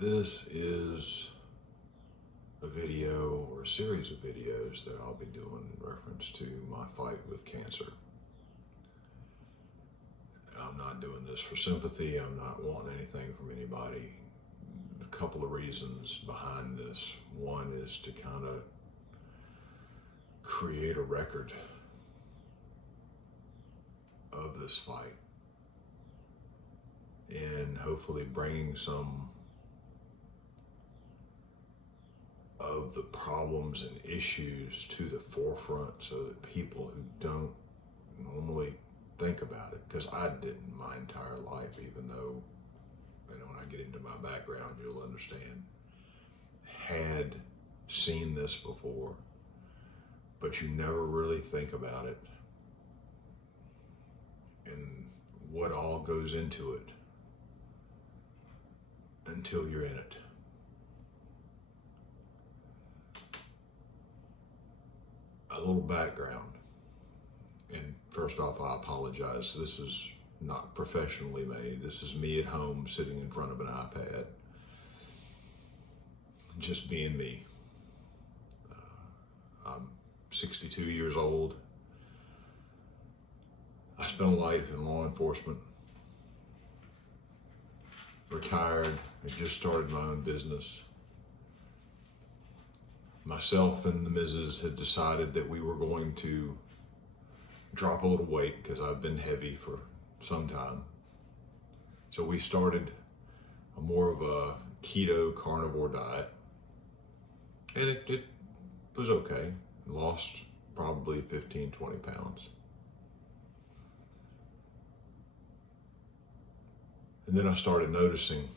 This is a video or a series of videos that I'll be doing in reference to my fight with cancer. I'm not doing this for sympathy. I'm not wanting anything from anybody. A couple of reasons behind this. One is to kind of create a record of this fight and hopefully bringing some of the problems and issues to the forefront so that people who don't normally think about it, because I didn't my entire life, even though, when I get into my background, you'll understand, had seen this before, but you never really think about it and what all goes into it until you're in it. A little background, and first off, I apologize. This is not professionally made. This is me at home sitting in front of an iPad, just being me. I'm 62 years old. I spent a life in law enforcement, retired, I just started my own business. Myself and the missus had decided that we were going to drop a little weight because I've been heavy for some time. So we started more of a keto carnivore diet, and it was okay. Lost probably 15, 20 pounds. And then I started noticing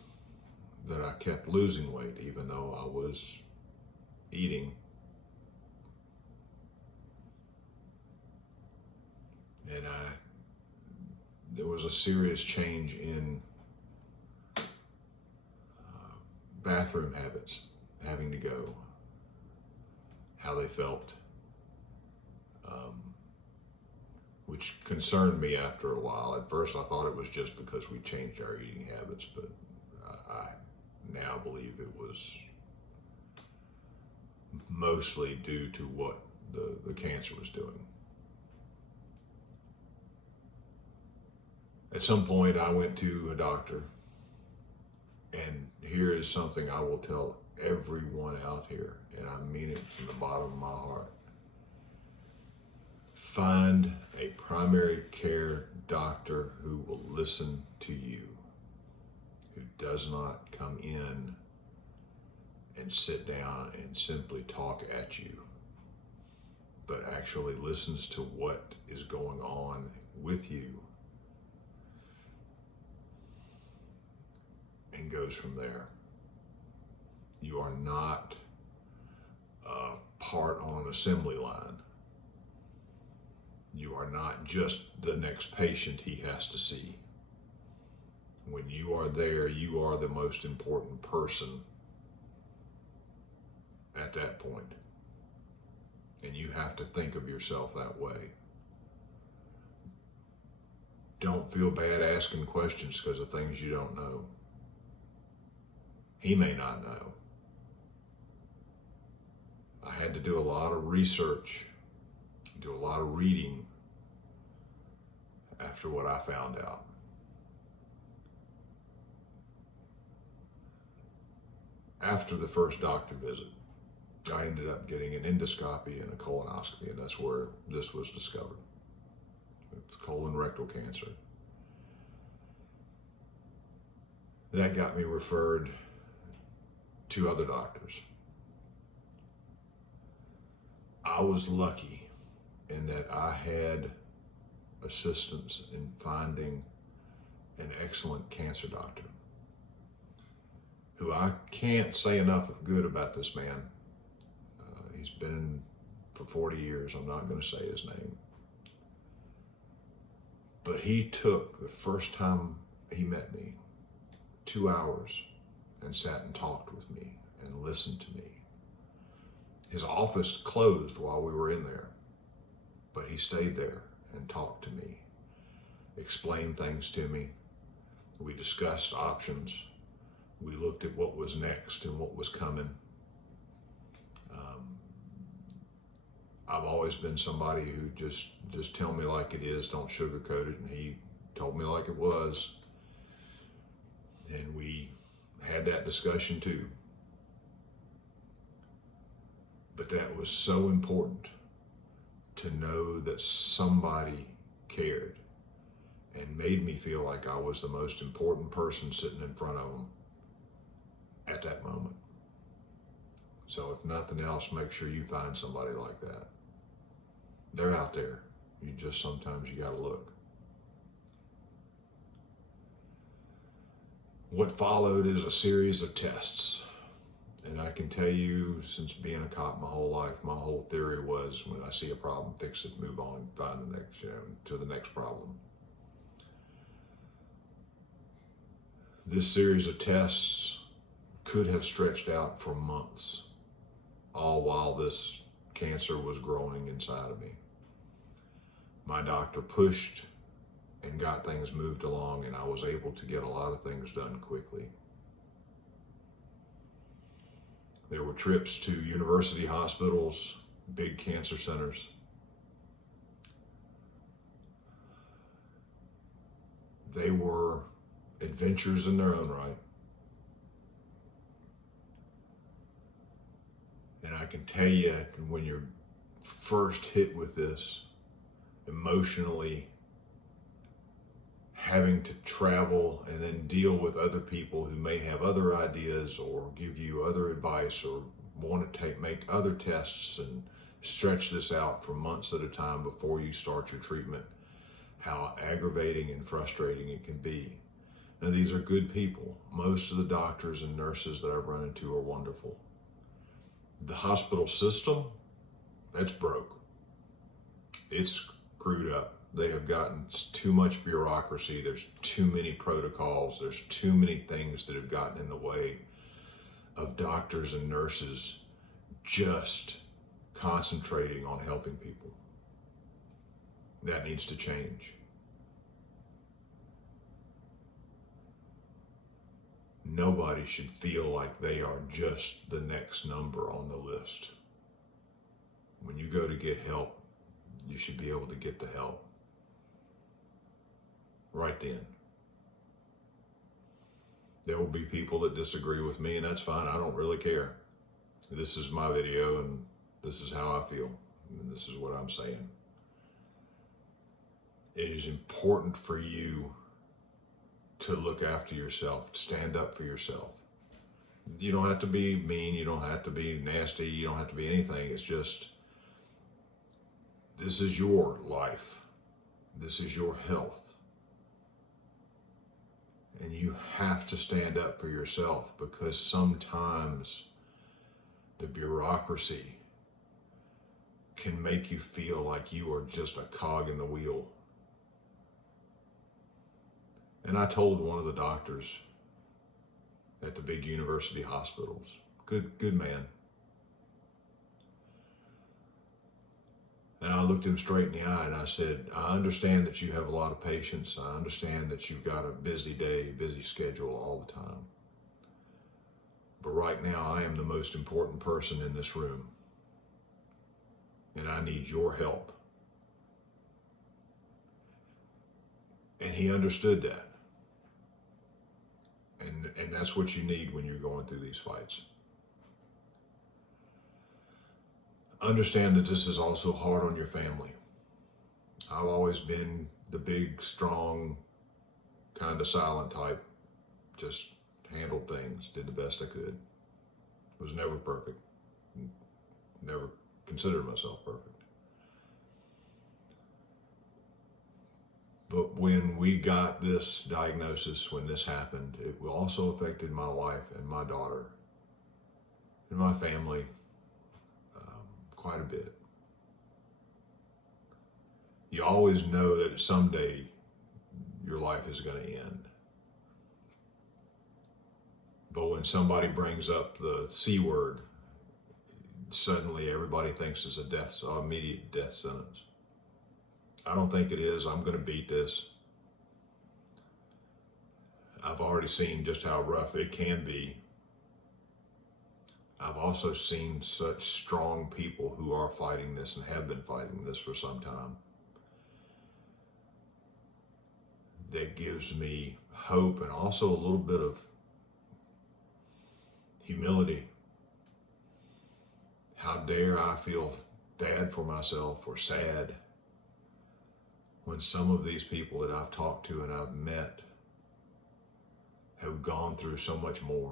that I kept losing weight even though I was eating. And there was a serious change in bathroom habits, having to go, how they felt, which concerned me after a while. At first I thought it was just because we changed our eating habits, but I now believe it was mostly due to what the cancer was doing. At some point I went to a doctor, and here is something I will tell everyone out here, and I mean it from the bottom of my heart. Find a primary care doctor who will listen to you, who does not come in and sit down and simply talk at you, but actually listens to what is going on with you and goes from there. You are not a part on an assembly line. You are not just the next patient he has to see. When you are there, you are the most important person at that point. And you have to think of yourself that way. Don't feel bad asking questions because of things you don't know. He may not know. I had to do a lot of research, do a lot of reading after what I found out. After the first doctor visit, I ended up getting an endoscopy and a colonoscopy, and that's where this was discovered. It's colon rectal cancer. That got me referred to other doctors. I was lucky in that I had assistance in finding an excellent cancer doctor, who I can't say enough good about this man. He's been in for 40 years. I'm not going to say his name. But he took, the first time he met me, 2 hours and sat and talked with me and listened to me. His office closed while we were in there, but he stayed there and talked to me, explained things to me. We discussed options. We looked at what was next and what was coming. I've always been somebody who just tell me like it is, don't sugarcoat it, and he told me like it was. And we had that discussion too. But that was so important to know that somebody cared and made me feel like I was the most important person sitting in front of them at that moment. So if nothing else, make sure you find somebody like that. They're out there. Sometimes you gotta look. What followed is a series of tests. And I can tell you, since being a cop my whole life, my whole theory was when I see a problem, fix it, move on, find the next, to the next problem. This series of tests could have stretched out for months, all while this cancer was growing inside of me. My doctor pushed and got things moved along, and I was able to get a lot of things done quickly. There were trips to university hospitals, big cancer centers. They were adventures in their own right. And I can tell you, when you're first hit with this, emotionally, having to travel and then deal with other people who may have other ideas or give you other advice or want to make other tests and stretch this out for months at a time before you start your treatment, how aggravating and frustrating it can be. Now, these are good people. Most of the doctors and nurses that I've run into are wonderful. The hospital system, that's broke. It's screwed up. They have gotten too much bureaucracy. There's too many protocols. There's too many things that have gotten in the way of doctors and nurses just concentrating on helping people. That needs to change. Nobody should feel like they are just the next number on the list. When you go to get help, you should be able to get the help right then. There will be people that disagree with me, and that's fine. I don't really care. This is my video, and this is how I feel, and this is what I'm saying. It is important for you to look after yourself, to stand up for yourself. You don't have to be mean, you don't have to be nasty, you don't have to be anything. It's just, this is your life. This is your health. And you have to stand up for yourself, because sometimes the bureaucracy can make you feel like you are just a cog in the wheel. And I told one of the doctors at the big university hospitals, good man. And I looked him straight in the eye and I said, I understand that you have a lot of patients. I understand that you've got a busy day, busy schedule all the time. But right now, I am the most important person in this room. And I need your help. And he understood that. And that's what you need when you're going through these fights. Understand that this is also hard on your family. I've always been the big, strong, kind of silent type. Just handled things, did the best I could. Was never perfect. Never considered myself perfect. But when we got this diagnosis, when this happened, it also affected my wife and my daughter and my family quite a bit. You always know that someday your life is going to end. But when somebody brings up the C word, suddenly everybody thinks it's an immediate death sentence. I don't think it is. I'm going to beat this. I've I've already seen just how rough it can be. I've also seen such strong people who are fighting this and have been fighting this for some time. That gives me hope and also a little bit of humility. How dare I feel bad for myself or sad when some of these people that I've talked to and I've met have gone through so much more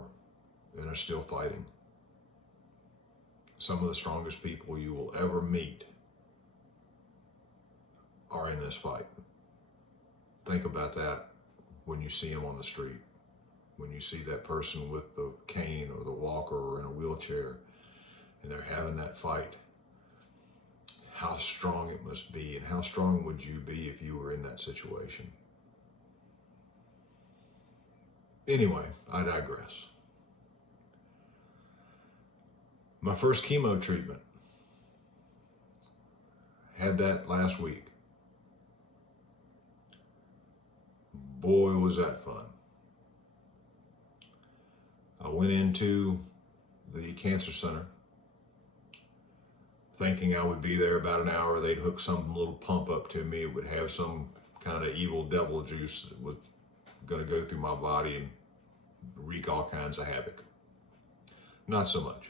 and are still fighting. Some of the strongest people you will ever meet are in this fight. Think about that when you see them on the street, when you see that person with the cane or the walker or in a wheelchair and they're having that fight. How strong it must be, and how strong would you be if you were in that situation? Anyway, I digress. My first chemo treatment, had that last week. Boy, was that fun. I went into the cancer center thinking I would be there about an hour. They'd hook some little pump up to me. It would have some kind of evil devil juice that was going to go through my body and wreak all kinds of havoc. Not so much.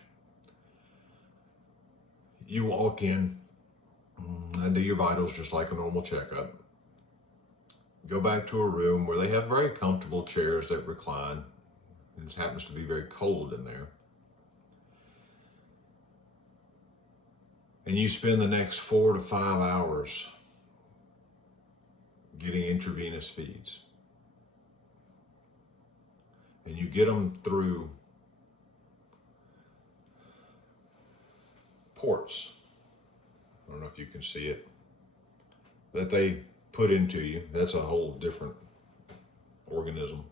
You walk in and do your vitals just like a normal checkup. Go back to a room where they have very comfortable chairs that recline. It happens to be very cold in there. And you spend the next 4 to 5 hours getting intravenous feeds. And you get them through ports. I don't know if you can see it, that they put into you. That's a whole different organism.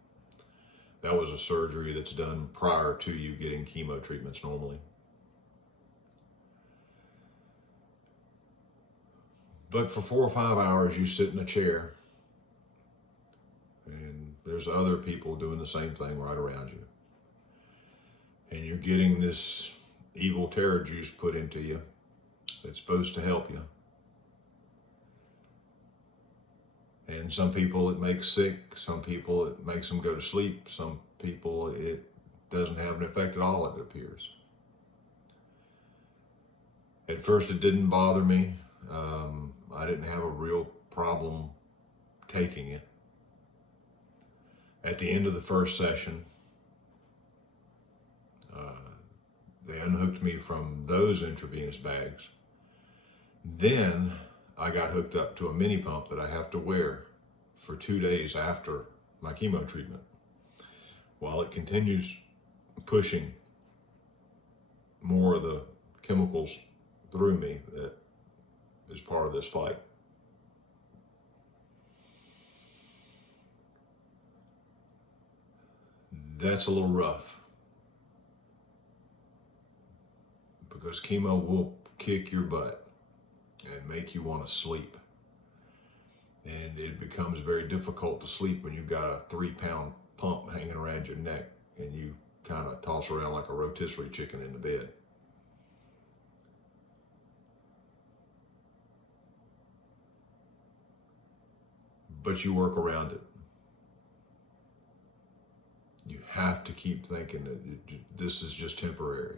That was a surgery that's done prior to you getting chemo treatments normally. But for 4 or 5 hours, you sit in a chair, and there's other people doing the same thing right around you. And you're getting this evil terror juice put into you that's supposed to help you. And some people it makes sick, some people it makes them go to sleep, some people it doesn't have an effect at all, it appears. At first it didn't bother me. I didn't have a real problem taking it. At the end of the first session, they unhooked me from those intravenous bags. Then I got hooked up to a mini pump that I have to wear for 2 days after my chemo treatment, while it continues pushing more of the chemicals through me that is part of this fight. That's a little rough, because chemo will kick your butt and make you want to sleep. And it becomes very difficult to sleep when you've got a 3-pound pump hanging around your neck and you kind of toss around like a rotisserie chicken in the bed. But you work around it. You have to keep thinking that this is just temporary.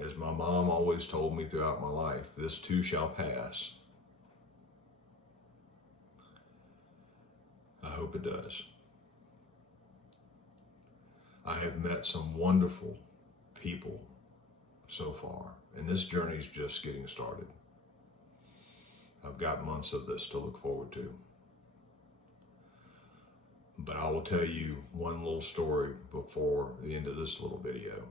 As my mom always told me throughout my life, this too shall pass. I hope it does. I have met some wonderful people so far, and this journey is just getting started. I've got months of this to look forward to. But I will tell you one little story before the end of this little video.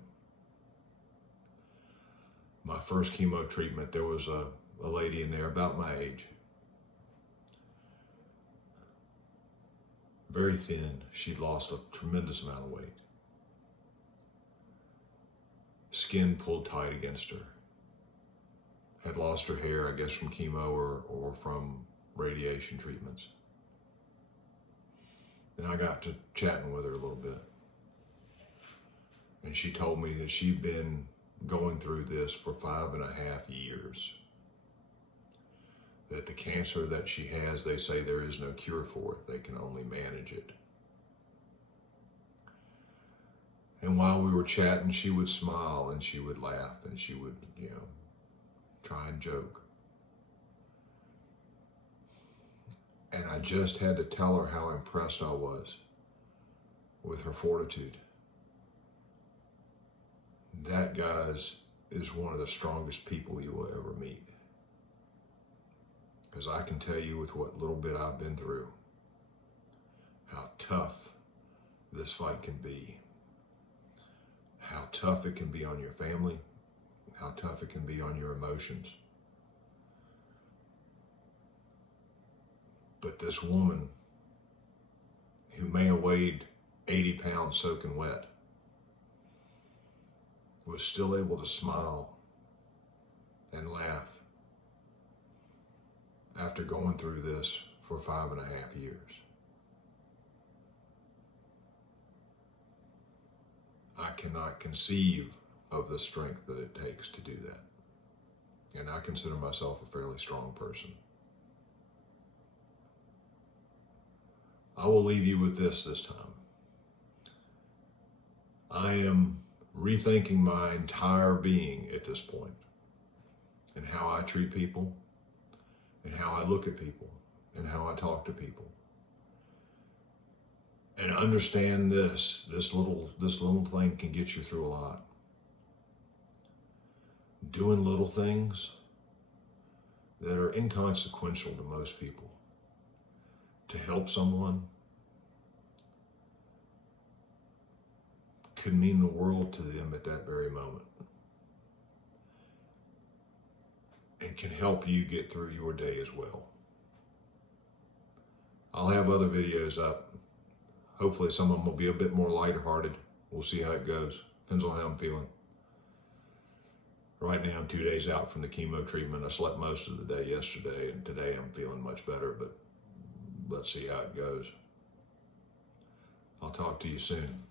My first chemo treatment, there was a lady in there about my age. Very thin. She'd lost a tremendous amount of weight. Skin pulled tight against her. Had lost her hair, I guess from chemo or from radiation treatments. And I got to chatting with her a little bit. And she told me that she'd been going through this for 5.5 years. That the cancer that she has, they say there is no cure for it. They can only manage it. And while we were chatting, she would smile and she would laugh and she would, try and joke. And I just had to tell her how impressed I was with her fortitude. That, guys, is one of the strongest people you will ever meet. Because I can tell you with what little bit I've been through, how tough this fight can be. How tough it can be on your family. How tough it can be on your emotions. But this woman, who may have weighed 80 pounds soaking wet, was still able to smile and laugh after going through this for 5.5 years. I cannot conceive of the strength that it takes to do that. And I consider myself a fairly strong person. I will leave you with this time. I am rethinking my entire being at this point, and how I treat people, and how I look at people, and how I talk to people. And understand this little thing can get you through a lot. Doing little things that are inconsequential to most people to help someone could mean the world to them at that very moment, and can help you get through your day as well. I'll have other videos up. Hopefully some of them will be a bit more lighthearted. We'll see how it goes. Depends on how I'm feeling. Right now I'm 2 days out from the chemo treatment. I slept most of the day yesterday, and today I'm feeling much better, but let's see how it goes. I'll talk to you soon.